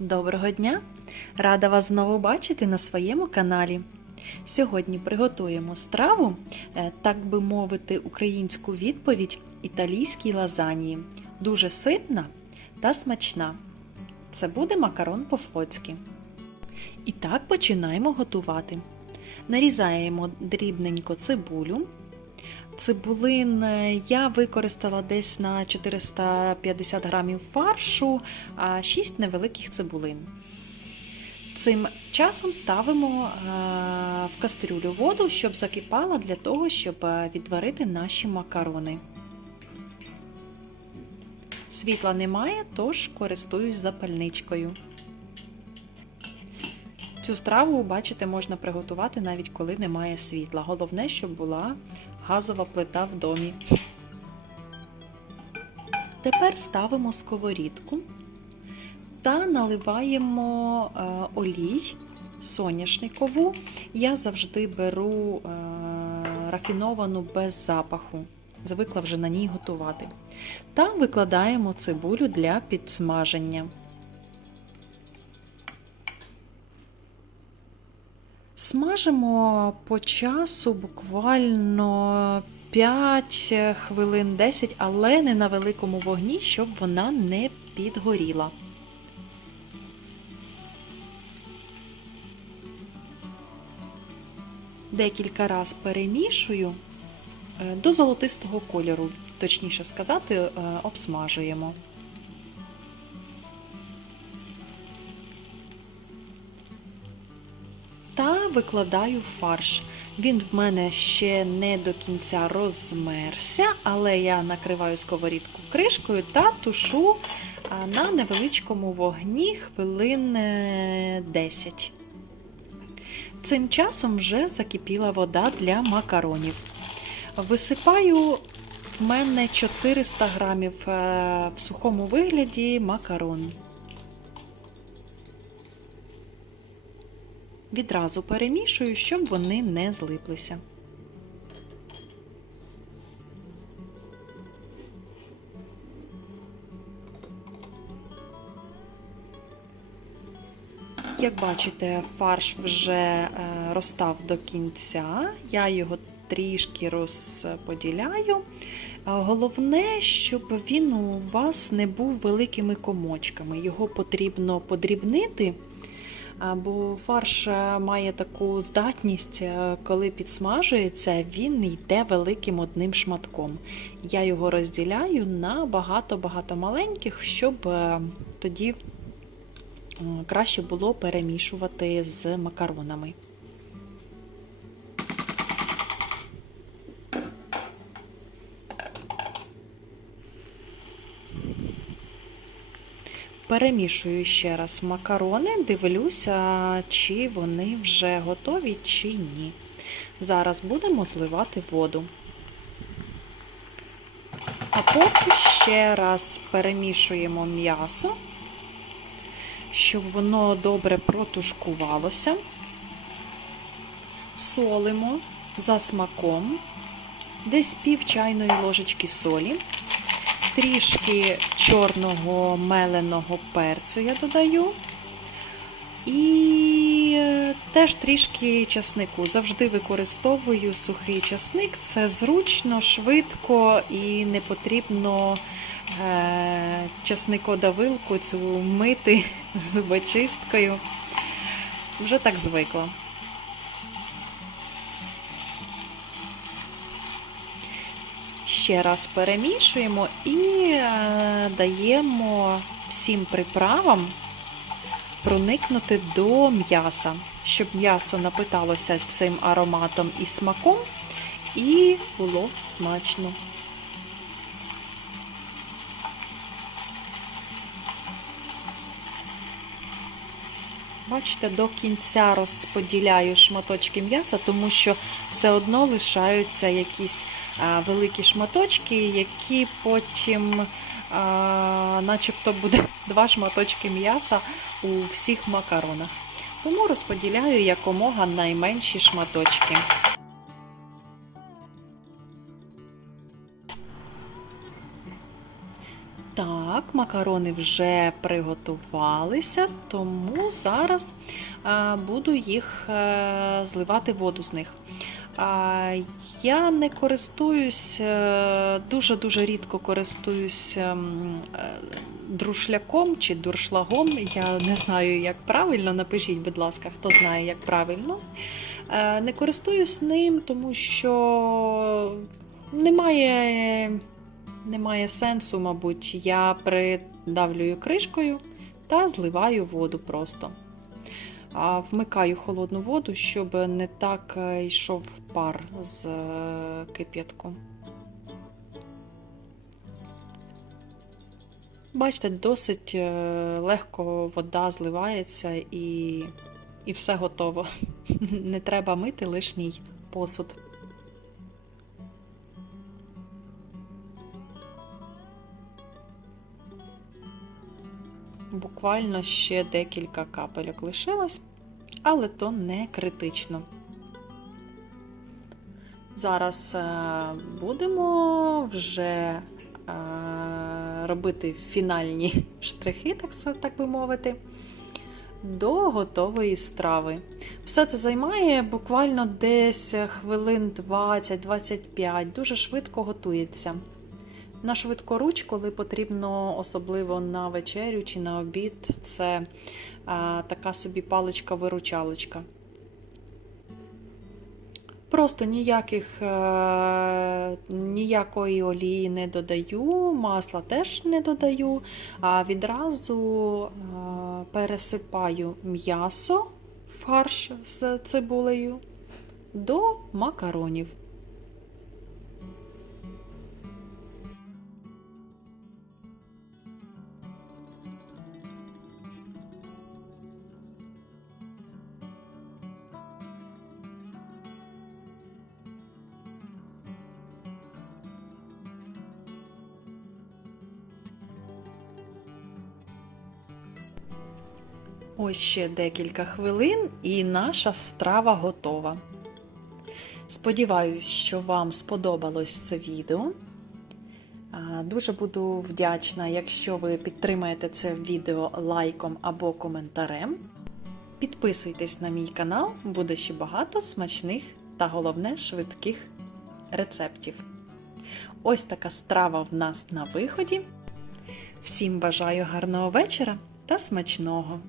Доброго дня! Рада вас знову бачити на своєму каналі. Сьогодні приготуємо страву, е, так би мовити, українську відповідь італійській лазанії. Дуже ситна та смачна. Це буде макарон по-флотськи. І так починаємо готувати. Нарізаємо дрібненько цибулю. Цибулин е, я використала десь на 450 грамів фаршу, а 6 невеликих цибулин. Цим часом ставимо е, в кастрюлю воду, щоб закипала для того, щоб е, відварити наші макарони. Світла немає, тож користуюсь запальничкою. Цю страву, бачите, можна приготувати навіть коли немає світла. Головне, щоб була газова плита в домі. Тепер ставимо сковорідку та наливаємо е, олій соняшникову. Я завжди беру е, рафіновану без запаху. Звикла вже на ній готувати. Та викладаємо цибулю для підсмаження. Смажимо по часу буквально 5 хвилин 10, але не на великому вогні, щоб вона не підгоріла. Декілька раз перемішую е, до золотистого кольору, точніше сказати, е, обсмажуємо. Викладаю фарш. Він в мене ще не до кінця розмерся, але я накриваю сковорідку кришкою та тушу на невеличкому вогні хвилин е, 10. Цим часом вже закипіла вода для макаронів. Висипаю в мене 400 грамів е, в сухому вигляді макарон. Відразу перемішую, щоб вони не злиплися. Як бачите, фарш вже е, розстав до кінця, я його трішки розподіляю. Головне, щоб він у вас не був великими комочками. Його потрібно подрібнити, бо фарш е, має таку здатність, е, коли підсмажується, він йде великим одним шматком. Я його розділяю на багато-багато маленьких, щоб тоді краще було перемішувати з макаронами. Перемішую ще раз макарони, дивлюся, чи вони вже готові, чи ні. Зараз будемо зливати воду. А поки ще раз перемішуємо м'ясо щоб воно добре протушкувалося. Солимо за смаком, десь пів чайної ложечки солі, трішки чорного меленого перцю я додаю. І е, теж трішки часнику. Завжди використовую сухий часник. Це зручно, швидко і не потрібно е, часникодавилку цю мити зубочисткою. Вже так звикла. Ще раз перемішуємо і е, даємо всім приправам проникнути до м'яса, щоб м'ясо напиталося цим ароматом і смаком, і було смачно. Бачите, до кінця розподіляю шматочки м'яса, тому що все одно лишаються якісь а, великі шматочки, які потім, а, начебто, буде два шматочки м'яса у всіх макаронах. Тому розподіляю якомога найменші шматочки. Так. Макарони вже приготувалися, тому зараз е, буду їх е, зливати воду з них. Я не користуюсь, е, дуже-дуже рідко користуюсь ем, друшляком чи дуршлагом. Я не знаю, як правильно. Напишіть, будь ласка, хто знає, як правильно. Не користуюсь ним, тому що немає, немає сенсу, мабуть. Я придавлюю кришкою та зливаю воду просто. Вмикаю холодну воду, щоб не так е, йшов пар з е, кип'ятку. Бачите, досить е, легко вода зливається і, і все готово. Не треба мити лишній посуд. Буквально ще декілька капельок лишилось, але то не критично. Зараз е, будемо вже е, робити фінальні штрихи, так би мовити, до готової страви. Все це займає буквально десь хвилин 20-25, дуже швидко готується. На швидкоруч, коли потрібно, особливо на вечерю чи на обід, це а, така собі паличка-виручалочка. Просто ніяких, е, ніякої олії не додаю, масла теж не додаю, а відразу е, пересипаю м'ясо, фарш з цибулею до макаронів. Ось ще декілька хвилин, і наша страва готова. Сподіваюсь, що вам сподобалось це відео. Дуже буду вдячна, якщо ви підтримаєте це відео лайком або коментарем. Підписуйтесь на мій канал, буде ще багато смачних та головне швидких рецептів. Ось така страва в нас на виході. Всім бажаю гарного вечора та смачного!